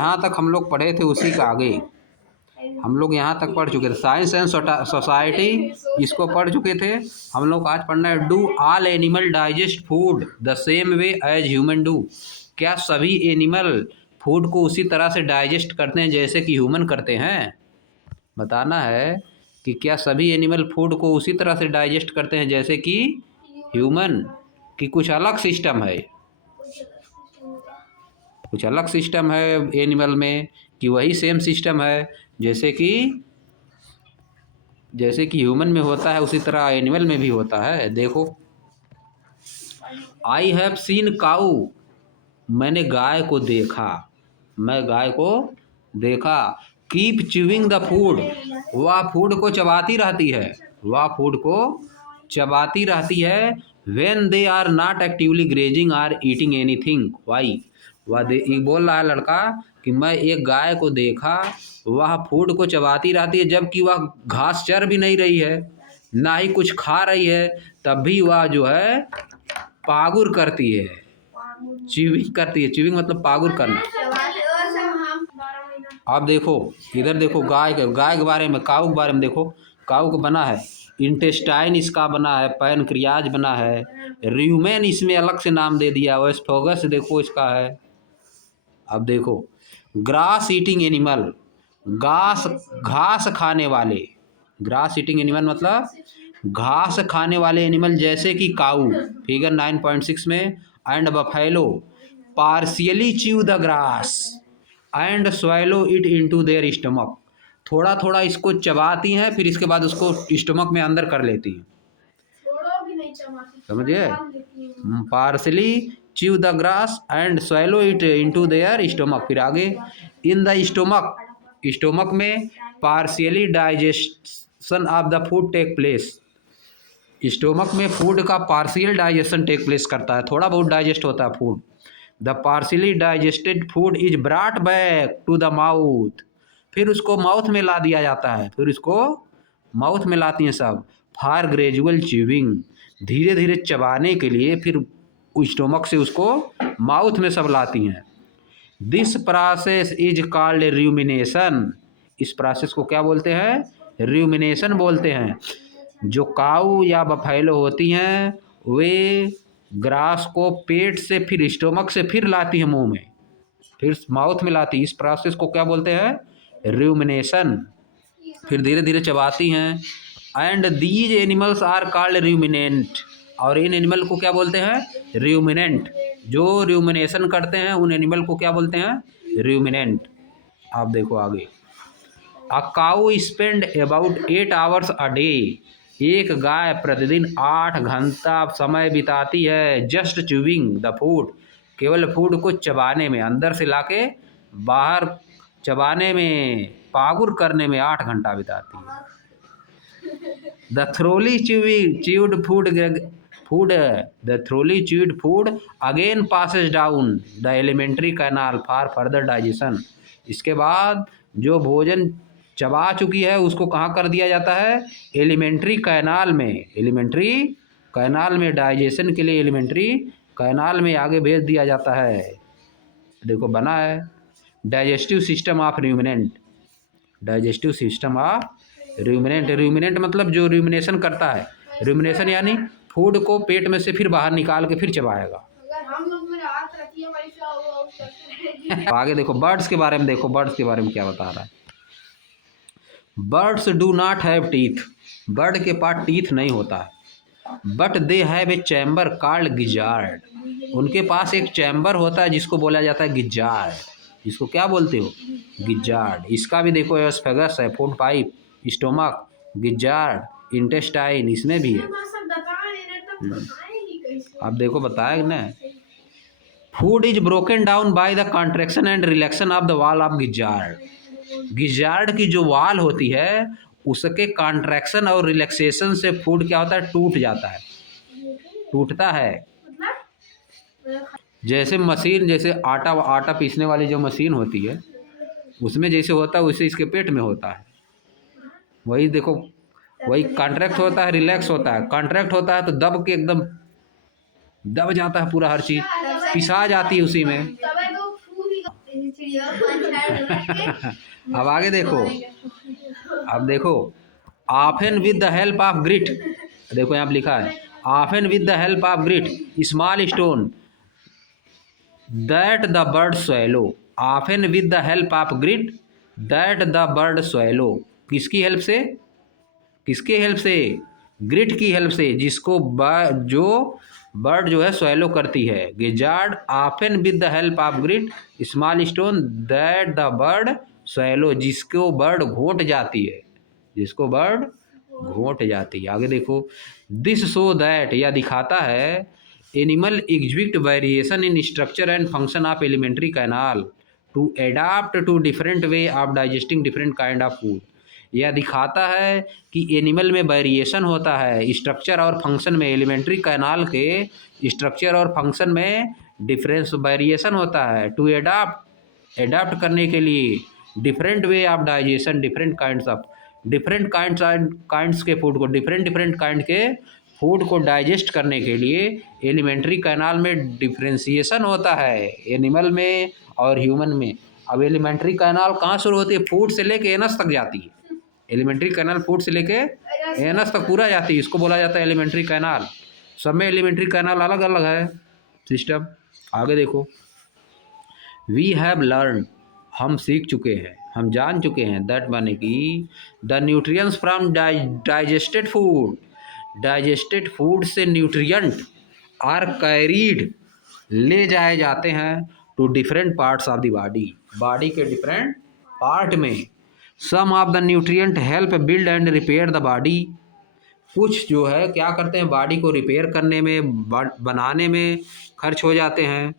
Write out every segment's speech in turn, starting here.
यहाँ तक हम लोग पढ़े थे उसी का आगे हम लोग यहाँ तक पढ़ चुके थे। साइंस एंड सोसाइटी इसको पढ़ चुके थे। हम लोग आज पढ़ना है do all animal digest food the same way as human do. क्या सभी एनिमल फूड को उसी तरह से डाइजेस्ट करते हैं जैसे कि ह्यूमन करते हैं? बताना है कि क्या सभी एनिमल फूड को उसी तरह से डाइजेस्ट करते हैं जैसे कि ह्यूमन, कि कुछ अलग सिस्टम है? कुछ अलग सिस्टम है एनिमल में कि वही सेम सिस्टम है जैसे कि ह्यूमन में होता है उसी तरह एनिमल में भी होता है। देखो, आई हैव सीन काऊ, मैंने गाय को देखा, मैं गाय को देखा। कीप च्यूइंग द फूड, वह फूड को चबाती रहती है, वह फूड को चबाती रहती है। When they are not actively grazing or eating anything why, वह बोल रहा है लड़का कि मैं एक गाय को देखा, वह फूड को चबाती रहती है जबकि वह घास चर भी नहीं रही है, ना ही कुछ खा रही है, तब भी वह जो है पागुर करती है, च्यूइंग करती है। च्यूइंग मतलब पागुर करना। अब देखो इधर देखो, गाय के बारे में, काऊ के बारे में देखो। काऊ को बना है इंटेस्टाइन, इसका बना है पैनक्रियाज बना है, र्यूमेन इसमें अलग से नाम दे दिया, ओएस्फोगस देखो इसका है। अब देखो, ग्रास ईटिंग एनिमल, घास खाने वाले, ग्रास ईटिंग एनिमल मतलब घास खाने वाले एनिमल जैसे कि काऊ फिगर 9.6 में, and buffalo partially chew the grass and swallow it into their stomach, थोड़ा थोड़ा इसको चबाती हैं फिर इसके बाद उसको स्टमक में अंदर कर लेती हैं, समझिए? Partially chew the grass and swallow it into their stomach. फिर आगे, इन द स्टमक, स्टमक में partially digestion of the food take place, stomach में फूड का पार्शियल डाइजेशन टेक प्लेस करता है, थोड़ा बहुत डाइजेस्ट होता है food. The partially digested food is brought back to the mouth, फिर उसको माउथ में ला दिया जाता है, फिर इसको माउथ में लाती हैं सब। फॉर ग्रेजुअल च्यूइंग, धीरे धीरे चबाने के लिए फिर स्टोमक से उसको माउथ में सब लाती हैं। This process is called rumination, इस प्रोसेस को क्या बोलते हैं? र्यूमिनेशन बोलते हैं। जो काऊ या बफेलो होती हैं वे ग्रास को पेट से फिर स्टोमक से फिर लाती हैं मुंह में, फिर माउथ में लाती, इस प्रोसेस को क्या बोलते हैं? र्यूमिनेशन। फिर धीरे धीरे चबाती हैं। And these animals are called ruminant, और इन एनिमल को क्या बोलते हैं? र्यूमिनेंट। जो र्यूमिनेशन करते हैं उन एनिमल को क्या बोलते हैं? र्यूमिनेंट। आप देखो आगे, a cow spend about 8 hours a day, एक गाय प्रतिदिन 8 घंटा समय बिताती है जस्ट च्यूइंग द फूड, केवल फूड को चबाने में, अंदर से लाके बाहर चबाने में, पागुर करने में 8 घंटा बिताती है। The thoroughly chewed food again passes down the alimentary canal for further digestion, इसके बाद जो भोजन चबा चुकी है उसको कहाँ कर दिया जाता है? एलिमेंट्री कैनाल में, एलिमेंट्री कैनाल में डाइजेशन के लिए एलिमेंट्री कैनाल में आगे भेज दिया जाता है। देखो बना है digestive system of ruminant, digestive system of ruminant. Ruminant मतलब जो र्यूमिनेशन करता है, र्यूमिनेशन यानी फूड को पेट में से फिर बाहर निकाल के फिर चबाएगा। आगे देखो बर्ड्स के बारे में, देखो बर्ड्स के बारे में क्या बता रहा है। Birds do not have teeth, bird के पास टीथ नहीं होता है, but they have a chamber called gizzard, उनके पास एक चैम्बर होता है जिसको बोला जाता है गिजार्ड, इसको क्या बोलते हो? गिजार्ड। इसका भी देखो एस्फेगस है, food pipe, stomach, gizzard, intestine इसमें भी है। अब देखो बताया ना, food is broken down by the contraction and रिलैक्शन of the wall of gizzard, gizzard की जो वॉल होती है उसके कॉन्ट्रैक्शन और रिलैक्सेशन से फूड क्या होता है? टूट जाता है, टूटता है। जैसे मशीन, जैसे आटा पीसने वाली जो मशीन होती है उसमें जैसे होता है वैसे इसके पेट में होता है, वही देखो, वही कॉन्ट्रैक्ट होता है, रिलैक्स होता है। कॉन्ट्रैक्ट होता है तो दब के एकदम दब जाता है पूरा, हर चीज़ पिसा जाती है उसी में। अब आगे देखो, अब देखो, often with the help of grit, देखो यहाँ पे लिखा है often with the help of grit small stone that the bird swallow, often with the help of grit that the bird swallow, किसकी हेल्प से, किसके हेल्प से, ग्रिट की हेल्प से, जिसको जो बर्ड जो है swallow करती है। Gizzard often with the help of grit small stone that the bird swallow, जिसको बर्ड घोंट जाती है, जिसको बर्ड घोंट जाती है। आगे देखो, दिस शो दैट, यह दिखाता है animal exhibit variation in structure and function of alimentary canal to adapt to different way of digesting different kind of food, यह दिखाता है कि एनिमल में वेरिएशन होता है स्ट्रक्चर और फंक्शन में, एलिमेंट्री कैनाल के स्ट्रक्चर और फंक्शन में डिफरेंस वेरिएशन होता है टू एडाप्ट करने के लिए different way of digestion different kinds के फूड को, डिफरेंट काइंड के फूड को डाइजेस्ट करने के लिए एलिमेंट्री कैनाल में डिफ्रेंसिएशन होता है एनिमल में और ह्यूमन में। अब एलिमेंट्री कैनाल कहाँ शुरू होती है, फूड से लेके एनस तक जाती है, एलिमेंट्री कैनाल फूड से लेके एनस तक पूरा जाती है, इसको बोला जाता है एलिमेंट्री कैनाल। सब में एलिमेंट्री कैनाल अलग अलग है सिस्टम। आगे देखो, वी हैव लर्न, हम सीख चुके हैं, हम जान चुके हैं, दैट माने कि the nutrients from digested food से न्यूट्रिएंट आर कैरीड, ले जाए जाते हैं to different parts of the body के डिफरेंट पार्ट में। Some of the nutrient help build and repair the body, कुछ जो है क्या करते हैं, बॉडी को रिपेयर करने में, बनाने में खर्च हो जाते हैं,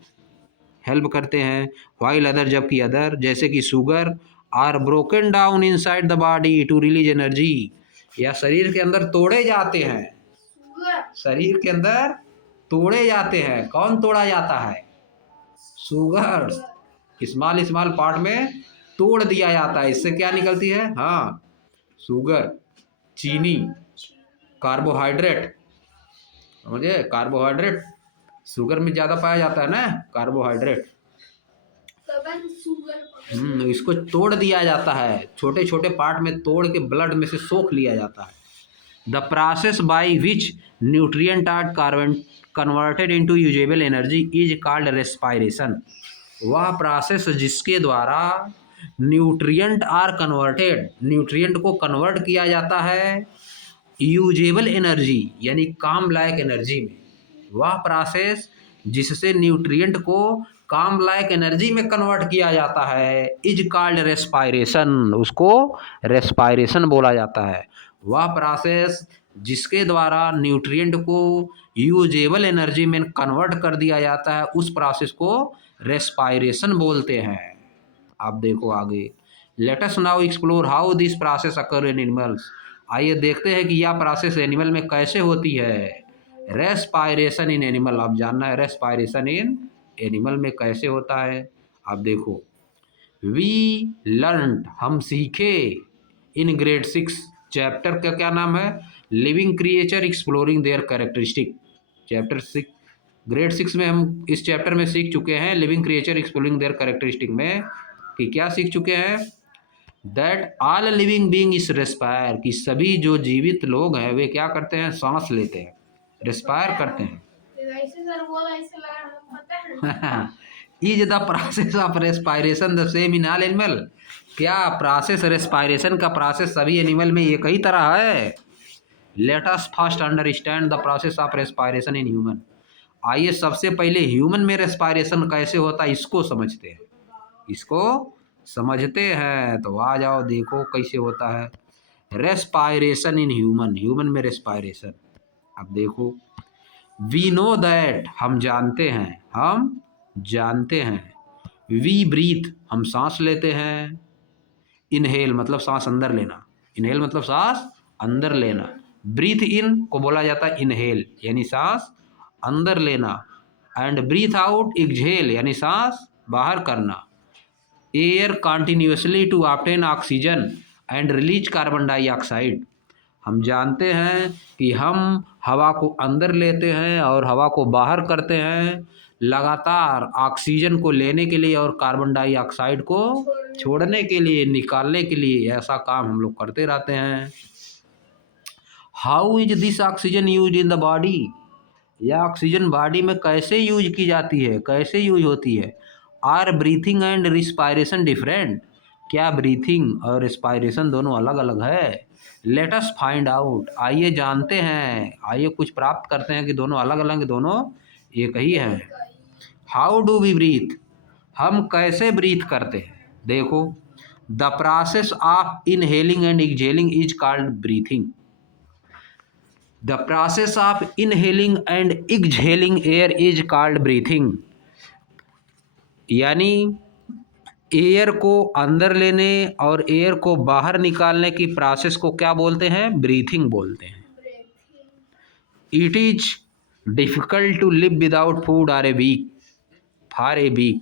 हेल्प करते हैं। वाइल अदर, जबकि अदर जैसे कि sugar are broken down inside the body to release energy, या शरीर के अंदर तोड़े जाते हैं, शरीर के अंदर तोड़े जाते हैं। कौन तोड़ा जाता है, शुगर, स्मॉल पार्ट में तोड़ दिया जाता है, इससे क्या निकलती है, हाँ शुगर, चीनी, कार्बोहाइड्रेट, समझे, कार्बोहाइड्रेट शुगर में ज़्यादा पाया जाता है ना कार्बोहाइड्रेट, इसको तोड़ दिया जाता है, छोटे छोटे पार्ट में तोड़ के ब्लड में से सोख लिया जाता है। The process by which nutrient are converted into usable energy is called respiration, वह प्रोसेस जिसके द्वारा न्यूट्रिएंट आर कन्वर्टेड, न्यूट्रिएंट को कन्वर्ट किया जाता है यूजेबल एनर्जी यानी काम लायक एनर्जी में, वह प्रोसेस जिससे न्यूट्रिएंट को काम लायक एनर्जी में कन्वर्ट किया जाता है इज कॉल्ड रेस्पायरेशन, उसको रेस्पायरेशन बोला जाता है। वह प्रोसेस जिसके द्वारा न्यूट्रिएंट को यूजेबल एनर्जी में कन्वर्ट कर दिया जाता है उस प्रोसेस को रेस्पायरेशन बोलते हैं। अब देखो आगे, let us now explore how this process occur in animals, आइए देखते हैं कि यह प्रोसेस एनिमल में कैसे होती है। रेस्पायरेशन इन एनिमल, आप जानना है रेस्पायरेशन इन एनिमल में कैसे होता है। अब देखो, वी लर्न, हम सीखे, इन ग्रेड 6 चैप्टर का क्या नाम है, living creature exploring there characteristic, chapter 6 grade 6 में हम इस चैप्टर में सीख चुके हैं living creature exploring there characteristic में कि क्या सीख चुके हैं, that all living being is respire, कि सभी जो जीवित लोग हैं वे क्या करते हैं, सांस लेते हैं, रेस्पायर करते हैं। Is the process of respiration the same in all animal, क्या प्रोसेस रेस्पायरेशन का प्रोसेस सभी एनिमल में एक ही तरह है। Let us first understand the process of respiration in human, आइए सबसे पहले ह्यूमन में रेस्पायरेशन कैसे होता है इसको समझते हैं, इसको समझते हैं। तो आ जाओ देखो कैसे होता है रेस्पायरेशन इन ह्यूमन, ह्यूमन में रेस्पायरेशन। अब देखो, वी नो दैट, हम जानते हैं, हम जानते हैं, वी ब्रीथ, हम सांस लेते हैं, इनहेल मतलब सांस अंदर लेना, इनहेल मतलब सांस अंदर लेना, ब्रीथ इन को बोला जाता है इनहेल यानी सांस अंदर लेना, एंड ब्रीथ आउट एक्सहेल यानी सांस बाहर करना, air continuously to obtain oxygen and release carbon dioxide, हम जानते हैं कि हम हवा को अंदर लेते हैं और हवा को बाहर करते हैं लगातार ऑक्सीजन को लेने के लिए और कार्बन डाइऑक्साइड को छोड़ने के लिए, निकालने के लिए, ऐसा काम हम लोग करते रहते हैं। How is this oxygen use in the body? यह ऑक्सीजन बॉडी में कैसे यूज की जाती है, कैसे यूज होती है? Are breathing and respiration different? क्या ब्रीथिंग और रिस्पायरेशन दोनों अलग अलग है? लेट अस फाइंड आउट, आइए जानते हैं, आइए कुछ प्राप्त करते हैं कि दोनों अलग अलग, दोनों एक ही हैं। How do we breathe? हम कैसे ब्रीथ करते हैं? देखो, the process of inhaling and exhaling is called breathing. The process of inhaling and exhaling air is called breathing. यानी एयर को अंदर लेने और एयर को बाहर निकालने की प्रोसेस को क्या बोलते हैं? ब्रीथिंग बोलते हैं। It is difficult to live without food और a week for a week.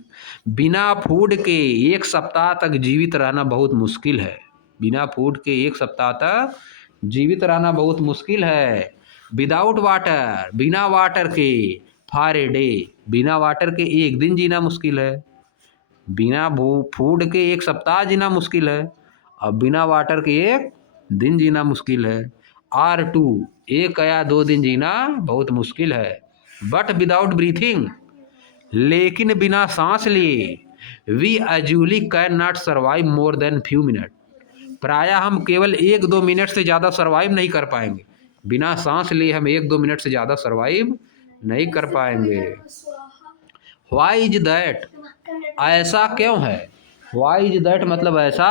बिना फूड के एक सप्ताह तक जीवित रहना बहुत मुश्किल है। बिना फूड के एक सप्ताह तक जीवित रहना बहुत मुश्किल है। विदाउट वाटर, बिना वाटर के, फॉर ए डे, बिना वाटर के एक दिन जीना मुश्किल है। बिना फूड के एक सप्ताह जीना मुश्किल है, और बिना वाटर के एक दिन जीना मुश्किल है। आर टू, एक या 2 दिन जीना बहुत मुश्किल है। बट विदाउट ब्रीथिंग, लेकिन बिना सांस लिए, वी एजुअली can not survive more than few minute. प्रायः हम केवल 1-2 मिनट से ज़्यादा सर्वाइव नहीं कर पाएंगे। बिना सांस लिए हम 1-2 मिनट से ज़्यादा सर्वाइव नहीं कर पाएंगे। Why is that? ऐसा क्यों है? वाई इज दैट मतलब ऐसा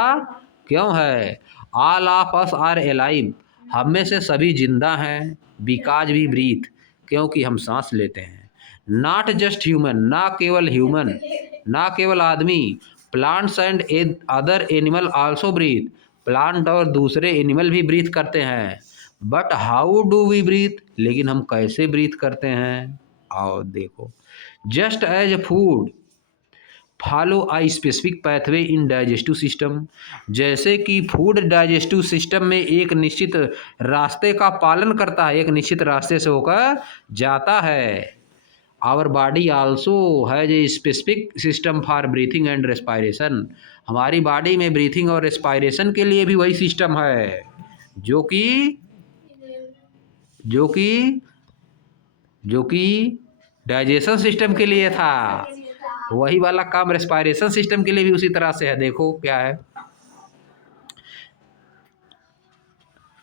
क्यों है? All of us are alive, हम में से सभी जिंदा हैं। बिकॉज वी ब्रीथ, क्योंकि हम सांस लेते हैं। नॉट जस्ट ह्यूमन, ना केवल ह्यूमन, ना केवल आदमी, plants and other animal also breathe, plant और दूसरे एनिमल भी ब्रीथ करते हैं। But how do we breathe? लेकिन हम कैसे ब्रीथ करते हैं? आओ देखो, just as food follow a specific pathway in digestive system, जैसे कि फूड डाइजेस्टिव सिस्टम में एक निश्चित रास्ते का पालन करता है, एक निश्चित रास्ते से होकर जाता है। Our body also has a specific system for breathing and respiration, हमारी बॉडी में ब्रीथिंग और रेस्पायरेशन के लिए भी वही सिस्टम है जो कि डाइजेशन सिस्टम के लिए था। वही वाला काम रेस्पायरेशन सिस्टम के लिए भी उसी तरह से है। देखो क्या है,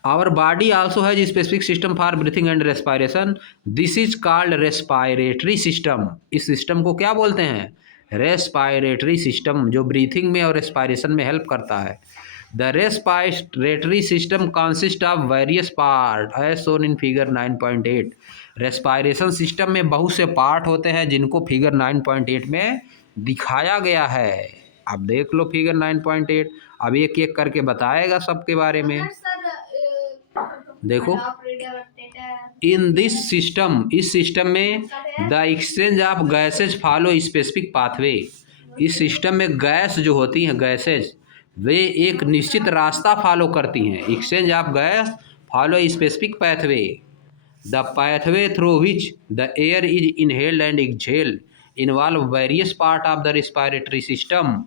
our body also has specific system for breathing and respiration, this is called respiratory system. इस सिस्टम को क्या बोलते हैं? रेस्पायरेटरी सिस्टम, जो ब्रीथिंग में और रेस्पायरेशन में हेल्प करता है। The respiratory system consist of various part as shown in figure 9.8। Respiration system में बहुत से पार्ट होते हैं जिनको फिगर 9.8 में दिखाया गया है। अब देख लो फिगर 9.8, अब एक एक करके बताएगा सबके बारे में। देखो, इन दिस सिस्टम, इस सिस्टम में the exchange of gases follow specific pathway. इस सिस्टम में गैस जो होती हैं, गैसेज, वे एक निश्चित रास्ता फॉलो करती हैं। Exchange of gas follow specific pathway, the pathway through which the air is inhaled and exhaled involve various part of the respiratory system.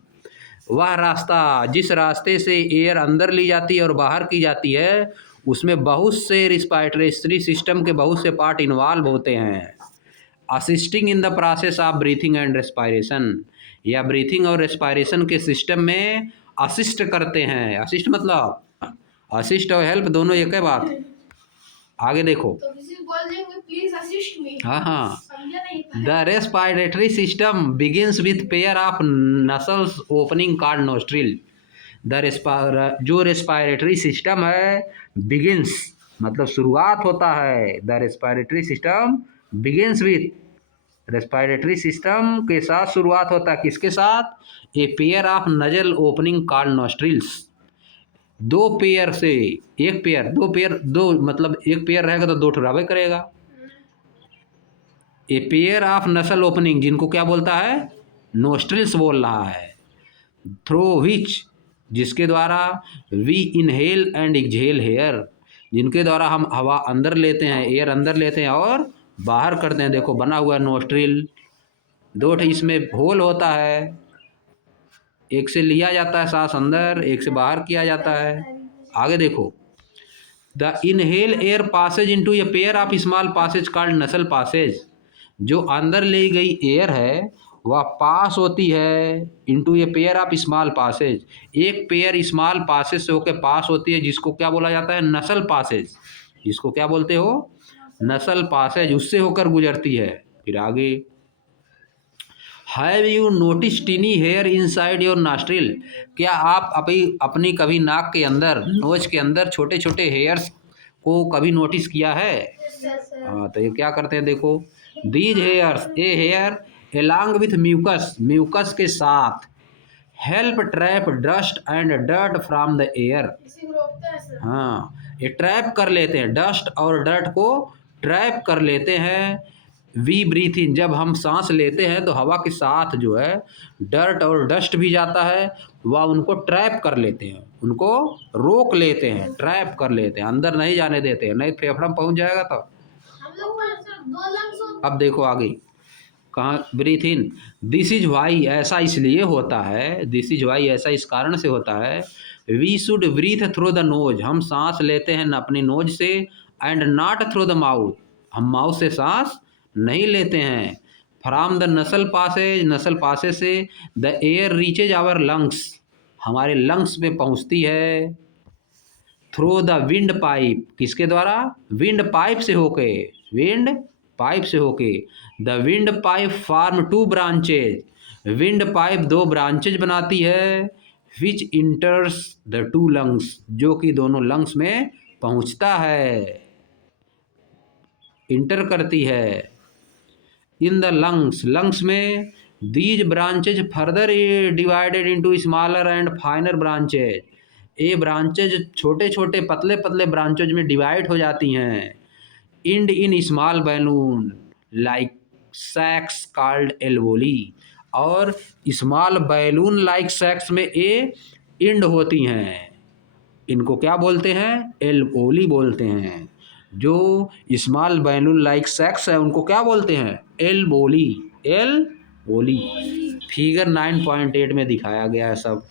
वह रास्ता, जिस रास्ते से एयर अंदर ली जाती है और बाहर की जाती है, उसमें बहुत से रेस्पायरेटरी सिस्टम के बहुत से पार्ट इन्वॉल्व होते हैं। Assisting in the process of breathing and respiration, या ब्रीथिंग और रेस्पायरेशन के सिस्टम में असिस्ट करते हैं। असिस्ट मतलब असिस्ट और हेल्प दोनों एक ही बात। आगे देखो, हाँ, the respiratory system begins with pair of nasals opening called nostril. जो रेस्पायरेटरी सिस्टम है, बिगिंस मतलब शुरुआत होता है। The respiratory system begins with, respiratory system के साथ शुरुआत होता है। किसके साथ? A pair of nasal opening called nostrils. दो पेयर से, एक पेयर, दो मतलब एक पेयर रहेगा तो 2 ठुरावे करेगा। ए पेयर ऑफ नसल ओपनिंग, जिनको क्या बोलता है? नोस्ट्रिल्स बोल रहा है। थ्रू विच, जिसके द्वारा we inhale and exhale air, जिनके द्वारा हम हवा अंदर लेते हैं, एयर अंदर लेते हैं और बाहर करते हैं। देखो बना हुआ नोस्ट्रिल, 2 ठे इसमें होल होता है, एक से लिया जाता है सांस अंदर, एक से बाहर किया जाता है। आगे देखो, the inhale air passes into a pair of small passage called nasal passage. जो अंदर ली गई एयर है वह पास होती है into a pair of small passage, एक पेयर स्मॉल पासेज से होकर पास होती है, जिसको क्या बोला जाता है? नसल पासेज। जिसको क्या बोलते हो? नसल पासेज, उससे होकर गुजरती है। फिर आगे, have you notice tiny hair inside your nostril? क्या आप अपनी कभी नाक के अंदर, नोज के अंदर छोटे छोटे हेयर्स को कभी नोटिस किया है? हाँ, तो ये क्या करते हैं देखो, these hairs, a hair along with mucus, mucus के साथ, help trap dust and dirt from the air. हाँ, ये ट्रैप कर लेते हैं, डस्ट और डर्ट को ट्रैप कर लेते हैं। वी ब्रीथ इन, जब हम सांस लेते हैं तो हवा के साथ जो है डर्ट और डस्ट भी जाता है, वह उनको ट्रैप कर लेते हैं, उनको रोक लेते हैं, ट्रैप कर लेते हैं, अंदर नहीं जाने देते हैं, नहीं फेफड़ा में पहुंच जाएगा तो। अब देखो आगे, कहाँ? Breathe in, this is why, ऐसा इसलिए होता है, दिस इज वाई, ऐसा इस कारण से होता है। We should breathe through the nose, हम सांस लेते हैं अपने नोज से, and not through the mouth, हम माउथ से सांस नहीं लेते हैं। From the nasal passage, nasal passage से the air reaches our lungs, हमारे लंग्स में पहुंचती है। थ्रू द विंड पाइप, किसके द्वारा? विंड पाइप से होके, विंड पाइप से होके। The wind pipe form 2 branches, wind pipe 2 branches बनाती है, विच इंटर्स द 2 लंग्स, जो कि दोनों लंग्स में पहुंचता है, इंटर करती है। इन द लंग्स, लंग्स में, these branches further divided into smaller and फाइनर branches, ये ब्रांचेज छोटे छोटे पतले पतले ब्रांचेज में डिवाइड हो जाती हैं। End in small balloon like sacs called alveoli, और स्मॉल बैलून लाइक सैक्स में ये इंड होती हैं, इनको क्या बोलते हैं? एल्वोली बोलते हैं। जो स्मॉल बैलून लाइक सैक्स है उनको क्या बोलते हैं? Alveoli, alveoli. फिगर 9.8 में दिखाया गया है सब।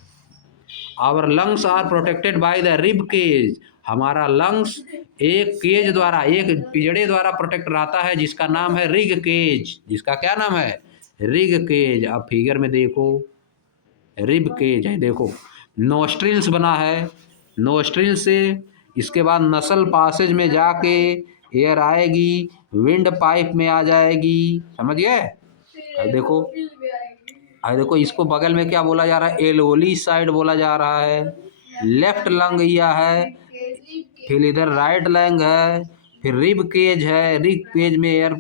Our lungs are protected by the rib cage, हमारा लंग्स एक केज द्वारा, एक पिंजड़े द्वारा प्रोटेक्ट रहता है, जिसका नाम है रिग केज। जिसका क्या नाम है? Rig cage. अब फिगर में देखो, रिब केज है, देखो नोस्ट्रिल्स बना है, नोस्ट्रिल से इसके बाद नसल पासेज में जाके एयर आएगी, विंड पाइप में आ जाएगी, समझ गए? अब देखो, अब देखो इसको बगल में क्या बोला जा रहा है? एल्वोली साइड बोला जा रहा है, लेफ्ट लंग यह है, फिर इधर राइट लंग है, फिर रिब केज है, रिब केज में एयर,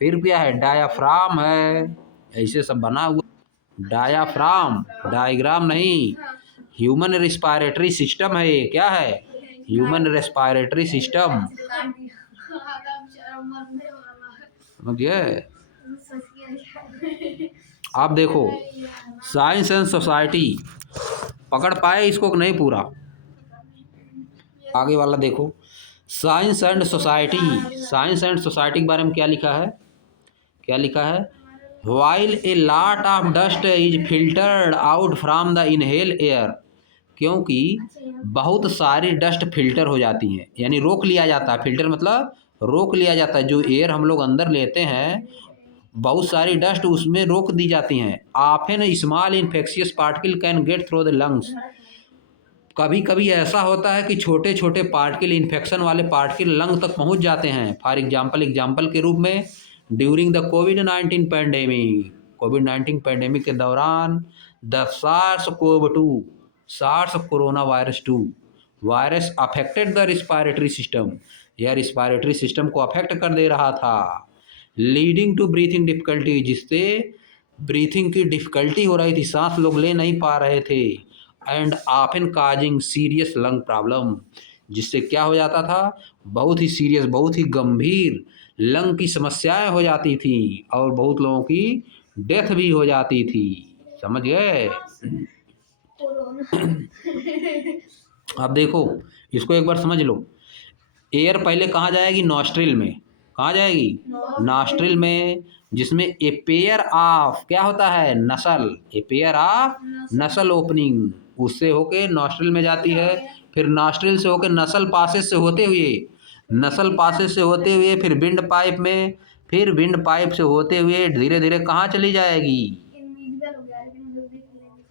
फिर क्या है? डायाफ्राम है, ऐसे सब बना हुआ। डायाफ्राम, डायग्राम नहीं, ह्यूमन रेस्पिरेटरी सिस्टम है ये। क्या है? ह्यूमन रेस्पिरेटरी सिस्टम, समझिए? आप देखो, साइंस एंड सोसाइटी, पकड़ पाए इसको नहीं पूरा? आगे वाला देखो, science and society, science and society के बारे में क्या लिखा है? क्या लिखा है? While a lot of dust is filtered out from the inhale air, क्योंकि बहुत सारी डस्ट फिल्टर हो जाती हैं, यानी रोक लिया जाता है, फिल्टर मतलब रोक लिया जाता है, जो एयर हम लोग अंदर लेते हैं बहुत सारी डस्ट उसमें रोक दी जाती हैं। Often small infectious particle can get through the lungs, कभी कभी ऐसा होता है कि छोटे छोटे पार्टिकल, इन्फेक्शन वाले पार्टिकल लंग तक पहुंच जाते हैं। फॉर एग्जाम्पल के रूप में during the covid pandemic, covid pandemic के दौरान the सार्स-कोव-2, SARS corona virus 2 virus affected the respiratory system, यह रिस्पायरेटरी सिस्टम को अफेक्ट कर दे रहा था, लीडिंग टू ब्रीथिंग डिफिकल्टी, जिससे ब्रीथिंग की डिफिकल्टी हो रही थी, सांस लोग ले नहीं पा रहे थे, and often causing serious lung problem, जिससे क्या हो जाता था? बहुत ही सीरियस, बहुत ही गंभीर लंग की समस्याएं हो जाती थी, और बहुत लोगों की डेथ भी हो जाती थी, समझ गए? अब देखो, इसको एक बार समझ लो, एयर पहले कहाँ जाएगी? नॉस्ट्रिल में, कहाँ जाएगी? नॉस्ट्रिल में, जिसमें ए पेयर ऑफ क्या होता है? नसल, ए पेयर ऑफ नसल ओपनिंग, उससे होके नॉस्ट्रिल में जाती है। फिर नॉस्ट्रिल से होके नसल पासेस से होते हुए, नसल पासेस से होते हुए फिर विंड पाइप में, फिर विंड पाइप से होते हुए धीरे धीरे कहाँ चली जाएगी? इनविजिबल हो गया, लेकिन हम लोग देख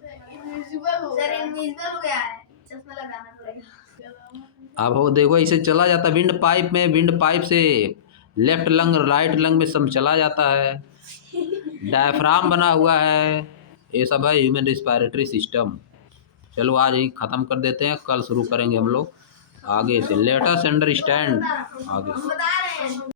लेंगे। इनविजिबल हो गया। सर इनविजिबल हो गया है, चश्मा लगाना पड़ेगा। अब वो देखो इसे चला जाता विंड पाइप में, विंड पाइप से लेफ्ट लंग राइट लंग में सब चला जाता है। डायफ्राम बना हुआ है, ये सब है ह्यूमन रिस्पायरेटरी सिस्टम। चलो आज ही ख़त्म कर देते हैं, कल शुरू करेंगे हम लोग आगे से। लेट अस अंडरस्टैंड आगे।